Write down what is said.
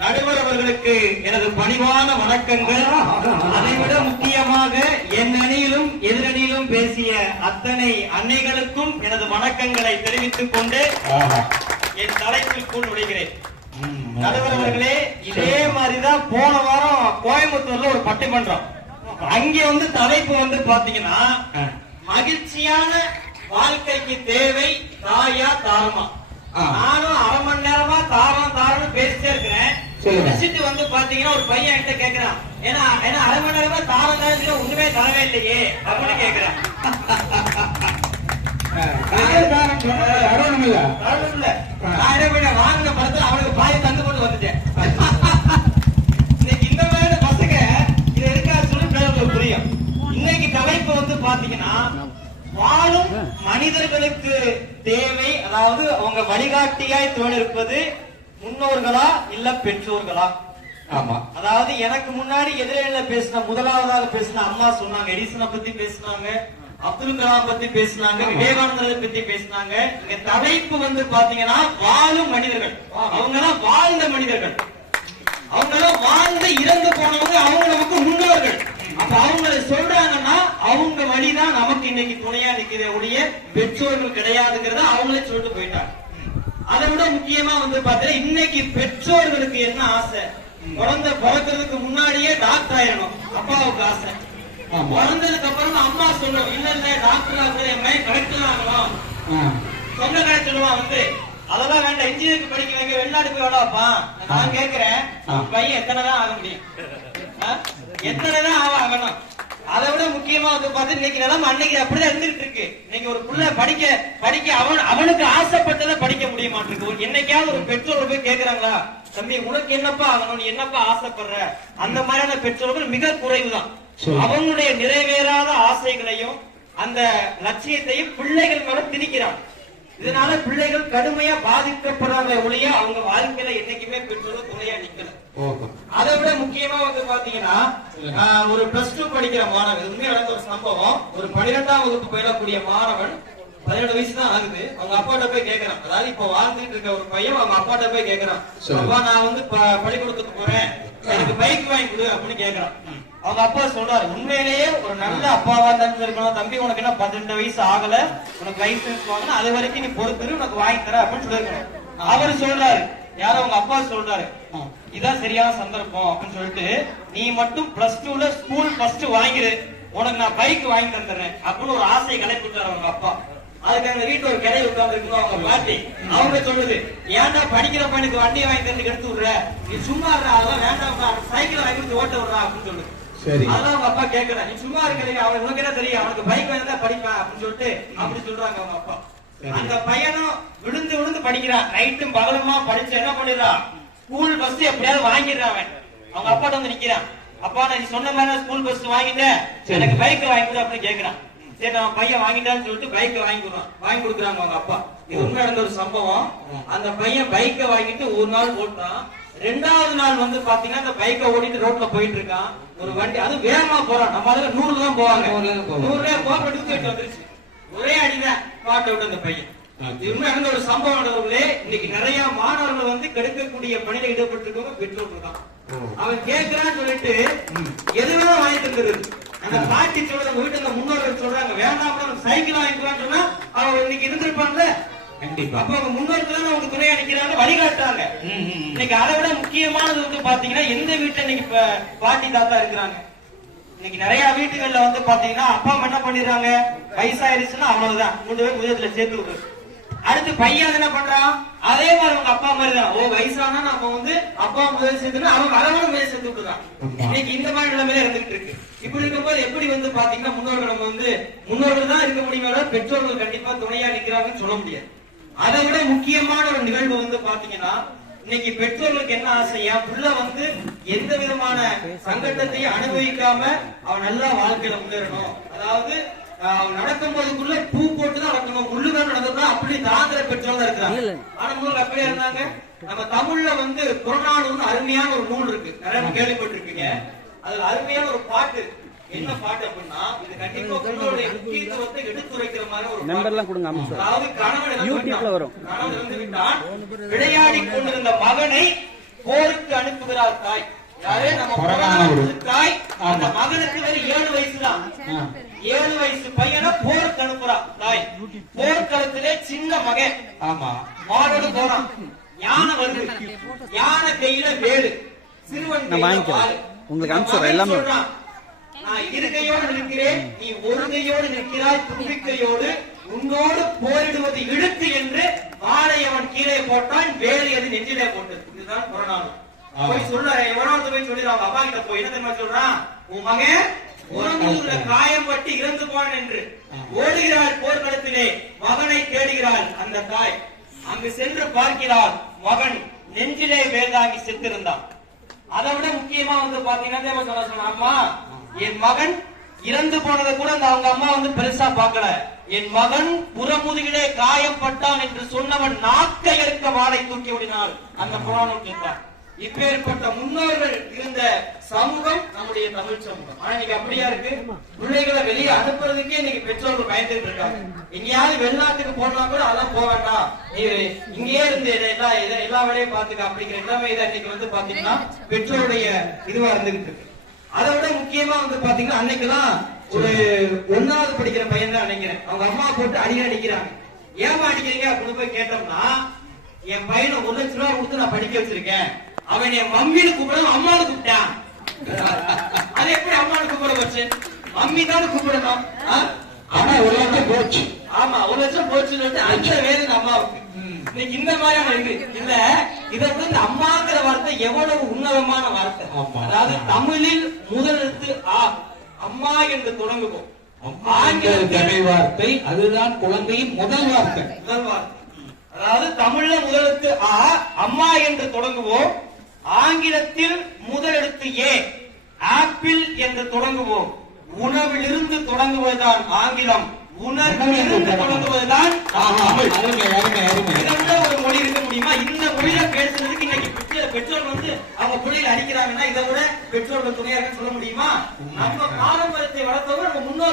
நடுவர் அவர்களுக்கு எனது பணிவான வணக்கங்கள். அதைவிட முக்கியமாக என் அணியிலும் எதிரணியிலும் பேசிய அத்தனை அன்னைகளுக்கும் எனது வணக்கங்களை தெரிவித்துக் கொண்டு என் தலைப்பிற்குள் நுழைகிறேன். நடுவர் அவர்களே இதே மாதிரிதான் போன வாரம் கோயம்புத்தூர்ல ஒரு பட்டிமன்றம். அங்கே வந்து தலைப்பு வந்து பாத்தீங்கன்னா மகிழ்ச்சியான வாழ்க்கைக்கு தேவை தாயா தாரமா ஆ. நானும் அரை மணி நேரமா தாரம் தாரம்னு பேசிட்டே இருக்கிறேன் முடிச்சிட்டு வந்து பாத்தீங்கன்னா ஒரு பையன் என்கிட்ட கேக்குறான். ஏன்னா ஏன்னா அரை மணி நேரமா தாரம் தாரம் ஒண்ணுமே தரவே இல்லையே அப்படின்னு கேக்குறான். வாங்கின படத்துல அவனுக்கு பாதி தந்து கொண்டு வந்துட்டேன். இன்னைக்கு இந்த மாதிரி பசங்க இது எதுக்காக சொல்லி புரியும். இன்னைக்கு தலைப்பு வந்து பாத்தீங்கன்னா வாழும் மனிதர்களுக்கு தேவை அதாவது அவங்க வழிகாட்டியாய் தோணிருப்பது முன்னோர்களா இல்ல பெற்றோர்களா? ஆமா. அதாவது எனக்கு முன்னாடி எதிரில பேசின முதலாவதாக பேசின அம்மா சொன்னாங்க எடிசனை பத்தி பேசினாங்க அப்துல் கலாம் பத்தி பேசினாங்க விவேகானந்தரை பத்தி பேசினாங்க. இங்க தலைப்பு வந்து பாத்தீங்கன்னா வாழும் மனிதர்கள். அவங்க எல்லாம் வாழ்ந்த மனிதர்கள். அவங்க எல்லாம் வாழ்ந்து இறந்து போனவங்க அவங்க நமக்கு முன்னோர்கள். அப்ப அவங்க சொல்றாங்கன்னா அவங்க வழிதான் நமக்கு இன்னைக்கு துணையா நிக்கிற ஒழிய பெற்றோர்கள் கிடையாதுங்கிறத அவங்களே சொல்லிட்டு போயிட்டாங்க. அதை விட முக்கியமா வந்து பாத்தீங்கன்னா இன்னைக்கு பெற்றோர்களுக்கு என்ன ஆசை? குழந்தை பிறக்கிறதுக்கு முன்னாடியே டாக்டர் ஆயிரணும் அப்பாவுக்கு ஆசை. பிறந்ததுக்கு அப்புறம் அம்மா சொல்லணும் இல்ல இல்ல டாக்டர் ஆகுது என் பையன் கரெக்ட் ஆகணும் சொந்த கணக்கு சொல்லுவான் வந்து அதெல்லாம் வேண்டாம் இன்ஜினியருக்கு படிக்க வைக்க வெளிநாடு போய் விடாப்பா நான் கேக்குறேன் உன் பையன் எத்தனை தான் ஆக முடியும்? எத்தனை தான் ஆக ஆகணும் அதை விட முக்கியமா வந்து பார்த்து இன்னைக்கு நிலைமை அன்னைக்கு அப்படிதான் இருந்துகிட்டு இருக்கு. இன்னைக்கு ஒரு புள்ள படிக்க படிக்க அவன் அவனுக்கு ஆசைப்பட்டதை படிக்க முடிய மாட்டிருக்கு என்னைக்காவது ஒரு பெற்றோர் போய் கேக்குறாங்களா தம்பி உனக்கு என்னப்பா ஆகணும்? நீ என்னப்பா ஆசைப்படுற? அந்த மாதிரியான பெற்றோர்கள் மிக குறைவுதான். சரி. அவங்களுடைய நிறைவேறாத ஆசைகளையும் அந்த லட்சியத்தையும் பிள்ளைகள் மேல திணிக்கிறான் இதனால பிள்ளைகள் கடுமையா பாதிக்கப்படுறாங்க ஒழிய அவங்க வாழ்க்கையில என்னைக்குமே பெற்றோர்கள் துணையா நிக்கல. அதை விட முக்கியமா வந்து பாத்தீங்கன்னா ஒரு பிளஸ் டூ படிக்கிற மாணவன் உண்மையா நடந்த ஒரு சம்பவம். ஒரு பன்னிரெண்டாம் வகுப்பு பயிலக்கூடிய மாணவன் பதினெட்டு வயசு தான் ஆகுது. அவங்க அப்பாட்ட போய் கேக்குறான். அதாவது இப்ப வாழ்ந்துட்டு இருக்க ஒரு பையன் அவங்க அப்பாட்ட போய் கேக்குறான். அப்பா நான் வந்து பள்ளிக்கூடத்துக்கு போறேன். எனக்கு பைக் வாங்கி கொடு அப்படின்னு கேக்குறான். அவங்க அப்பா சொல்றாரு உண்மையிலேயே ஒரு நல்ல அப்பாவா இருந்தாலும் இருக்கணும். தம்பி உனக்கு என்ன பதினெட்டு வயசு ஆகல. உனக்கு லைசன்ஸ் வாங்கணும். அது வரைக்கும் நீ பொறுத்துரு உனக்கு வாங்கி தர அப்படின்னு சொல்லிருக்கணும் அவரு சொல்றாரு யாரோ உங்க அப்பா சொல்றாரு. இதான் சரியான சந்தர்ப்பம் அப்படின்னு சொல்லிட்டு நீ மட்டும் பிளஸ் டூல ஸ்கூல் ஃபர்ஸ்ட் வாங்கிரு. உனக்கு நான் பைக் வாங்கி தந்துடுறேன் அப்படின்னு ஒரு ஆசையை கிளப்பிட்டாரு அவங்க அப்பா. அதுக்கு அந்த வீட்டுல ஒரு கடை உட்கார்ந்து அவங்க பாட்டி அவங்க சொல்லுது ஏன்டா படிக்கிற பையனுக்கு வண்டியை வாங்கி தந்து எடுத்து விடுற? நீ சும்மா இருடா அதெல்லாம் வேண்டாம் சைக்கிள் வாங்கி கொடுத்து ஓட்ட விடுறா அப்படின்னு சொல்லுது. சரி. அதான் அவங்க அப்பா கேக்குறேன் நீ சும்மா இருக்கிறீங்க அவனுக்கு உனக்கு என்ன தெரியும்? அவனுக்கு பைக் வாங்கி தான் படிப்பேன் அப்படின்னு சொல்லிட்டு அப்படி சொல்றாங்க அவங்க அப்பா. அந்த பையனும் விழுந்து விழுந்து படிக்கிறான். நைட்டும் பகலுமா படிச்சு என்ன பண்ணிடுறான் ஸ்கூல் பஸ் எப்படியாவது வாங்கிடுறான் அவன். அவங்க அப்பாட்ட வந்து நிக்கிறான். அப்பா நான் நீ சொன்ன மாதிரி ஸ்கூல் பஸ் வாங்கிட்டேன். எனக்கு பைக் வாங்கி கொடு அப்படின்னு கேக்குறான். சரி நம்ம பையன் வாங்கிட்டான்னு சொல்லிட்டு பைக் வாங்கி கொடுறான். வாங்கி கொடுக்குறாங்க அவங்க அப்பா. இது உண்மை நடந்த ஒரு சம்பவம். அந்த பையன் பைக்கை வாங்கிட்டு ஒரு நாள் ஓட்டுறான். ரெண்டாவது நாள் வந்து பாத்தீங்கன்னா அந்த பைக்கை ஓட்டிட்டு ரோட்ல போயிட்டு இருக்கான். ஒரு வண்டி. அது வேகமா போறான். நம்ம அதுல நூறுல தான் போவாங்க. நூறுல போக எடுத்து வந்துருச்சு. ஒரே அடிதான். பாட்டு விட்டு அந்த பையன். உண்மை நடந்த ஒரு சம்பவம் நடந்தவர்களே இன்னைக்கு நிறைய மாணவர்கள் வந்து கெடுக்கக்கூடிய பணியில ஈடுபட்டிருக்கவங்க பெற்றோர்கள் தான் அவன் கேட்கிறான்னு சொல்லிட்டு எதுவே வாங்கி தந்துருது அந்த பாட்டி சொல்றது வீட்டுல முன்னோர்கள் சொல்றாங்க வேண்டாம் சைக்கிள் வாங்கிக்கலாம்னு சொன்னா அவன் இன்னைக்கு இருந்திருப்பான்ல? கண்டிப்பா. அப்ப அவங்க முன்னோர்கள் அவங்க துணையா நிக்கிறாங்க வழிகாட்டுறாங்க இன்னைக்கு அதை விட முக்கியமானது வந்து பாத்தீங்கன்னா எந்த வீட்டுல இன்னைக்கு பாட்டி தாத்தா இருக்கிறாங்க? இன்னைக்கு நிறைய வீட்டுகள்ல வந்து பாத்தீங்கன்னா அப்பா என்ன பண்ணிடுறாங்க? வயசாயிருச்சுன்னா அவ்வளவுதான். கொண்டு போய் முதலத்துல சேர்த்து விடுறது அடுத்து பையன் என்ன பண்றான்? அதே மாதிரி அவங்க அப்பா மாதிரி தான். ஓ வயசானா நம்ம வந்து அப்பா முதல் சேர்த்துனா அவங்க அளவான முதல் சேர்த்து விட்டுறான். ஆமா. இன்னைக்கு இந்த மாதிரி நிலைமையில இருந்துகிட்டு இருக்கு. இப்படி இருக்கும்போது எப்படி வந்து பாத்தீங்கன்னா முன்னோர்கள் நம்ம வந்து முன்னோர்கள் தான் இருக்க முடியுமே பெற்றோர்கள் கண்டிப்பா துணையா நிக்கிறாங்கன்னு சொல்ல முடியாது. அதை விட முக்கியமான ஒரு நிகழ்வு வந்து பாத்தீங்கன்னா இன்னைக்கு பெற்றோர்களுக்கு என்ன ஆசையா? புள்ள வந்து எந்த விதமான சங்கட்டத்தையும் அனுபவிக்காம அவன் நல்லா வாழ்க்கையில முன்னேறணும். அதாவது அவன் நடக்கும் போதுக்குள்ள பூ போட்டு தான் நடக்கணும். முள்ளுதான் நடந்ததுன்னா அப்படி தாந்திர பெற்றோர் தான் இருக்கிறாங்க. ஆனா முதல்ல அப்படியே இருந்தாங்க. நம்ம தமிழ்ல வந்து புறநானூர்னு அருமையான ஒரு நூல் இருக்கு. நிறைய பேர் கேள்விப்பட்டிருப்பீங்க. அதுல அருமையான ஒரு பாட்டு. என்ன பாட்டு அப்படின்னா இது கண்டிப்பா பெற்றோருடைய முக்கியத்துவத்தை எடுத்துரைக்கிற மாதிரி ஒரு நம்பர்லாம் பாட்டு. கொடுங்க அமைச்சர் அதாவது கணவன் இறந்து யூடியூப்ல விட்டான். வரும். கணவன் இறந்து விட்டான். விளையாடி கொண்டிருந்த மகனை போருக்கு அனுப்புகிறார் தாய். யாரு? நம்ம புறநானூறு தாய். அந்த மகனுக்கு வெறும் ஏழு வயசுதான். ஏழு வயசு பையனை போருக்கு அனுப்புறா தாய். போர்க்களத்திலே சின்ன மகன். ஆமா. மாடோடு போறான் யானை வருது. யானை கையில வேலு. சிறுவன். உங்களுக்கு எல்லாமே. நான் இரு கையோடு நிற்கிறேன். நீ ஒரு கையோடு நிற்கிறாய். தும்பிக்கையோடு உன்னோடு போரிடுவது இழுத்து என்று வாளை அவன் கீழே போட்டான். வேலை அது நெஞ்சிலே போட்டது. இதுதான் புறநானூறு. போய் சொல்றாரு எவனாவது போய் சொல்லிடுறான் அவங்க அப்பா கிட்ட போய் என்ன தெரியுமா சொல்றான் உன் மகன் உறங்குல காயம் பட்டு இறந்து போனான் என்று. ஓடுகிறாள் போர்க்களத்திலே. மகனை தேடுகிறாள் அந்த தாய். அங்கு சென்று பார்க்கிறாள். மகன் நெஞ்சிலே வேலாகி செத்திருந்தான். அதை விட முக்கியமா வந்து பாத்தீங்கன்னா சொல்ல சொன்னா அம்மா என் மகன் இறந்து போனதை கூட அந்த அவங்க அம்மா வந்து பெருசா பாக்கல என் மகன் புறமுதுகிலே காயப்பட்டான் என்று சொன்னவன் நாக்கை இருக்க வாழை தூக்கி ஓடினாள் அந்த புராணம் கேட்டான் இப்பேற்பட்ட முன்னோர்கள் இருந்த சமூகம் நம்முடைய தமிழ் சமூகம். ஆனா இன்னைக்கு அப்படியா இருக்கு? பிள்ளைகளை வெளியே அனுப்புறதுக்கே இன்னைக்கு பெற்றோர்கள் பயந்துட்டு இருக்காங்க. எங்கேயாவது வெளிநாட்டுக்கு போனா கூட அதெல்லாம் போக வேண்டாம். நீ இங்கேயே இருந்து எல்லா இதை எல்லா வேலையும் பாத்துக்க அப்படிங்கிற நிலைமை இதை இன்னைக்கு வந்து பாத்தீங்கன்னா பெற்றோருடைய இதுவா இருந்துகிட்டு இருக்கு. அதை விட முக்கியமா வந்து பாத்தீங்கன்னா அன்னைக்கெல்லாம் ஒரு ஒன்னாவது படிக்கிற பையன் தான் நினைக்கிறேன். அவங்க அம்மா போட்டு அடிக்க அடிக்கிறாங்க. ஏமா அடிக்கிறீங்க அப்படின்னு போய் கேட்டோம்னா என் பையனை ஒரு லட்ச ரூபா கொடுத்து நான் படிக்க வச்சிருக்கேன். அவன் என் மம்மின்னு கூப்பிடணும் அம்மானு கூப்பிட்டான். அது எப்படி அம்மானு கூப்பிட வச்சு மம்மி தான் கூப்பிடணும். ஆ? ஆனா ஒரு போச்சு. ஆமா ஒரு லட்சம் போச்சுன்னு சொல்லிட்டு அந்த வேதனை அம்மாவுக்கு. இன்னைக்கு இந்த மாதிரியான இருக்கு இல்ல இதை விட இந்த அம்மாங்கிற வார்த்தை எவ்வளவு உன்னதமான வார்த்தை. அதாவது தமிழில் முதல் எழுத்து ஆ. அம்மா என்று தொடங்குவோம். தமிழ் வார்த்தை அதுதான் குழந்தையின் முதல் வார்த்தை. முதல் வார்த்தை. அதாவது தமிழ்ல முதல் எழுத்து ஆ அம்மா என்று தொடங்குவோம். ஆங்கிலத்தில் முதல் எழுத்து ஏ ஆப்பிள் என்று தொடங்குவோம். உணவிலிருந்து தொடங்குவதுதான் ஆங்கிலம். தொடங்குவதுதான் இதை விட ஒரு மொழி இருக்க முடியுமா? இந்த மொழியில பேசுறதுக்கு இன்னைக்கு பெற்றோர் பெற்றோர் வந்து அவங்க பிள்ளைகளை அடிக்கிறாங்கன்னா இதை விட பெற்றோர்கள் துணையாக சொல்ல முடியுமா? நம்ம பாரம்பரியத்தை வளர்த்தவங்க நம்ம முன்னோர்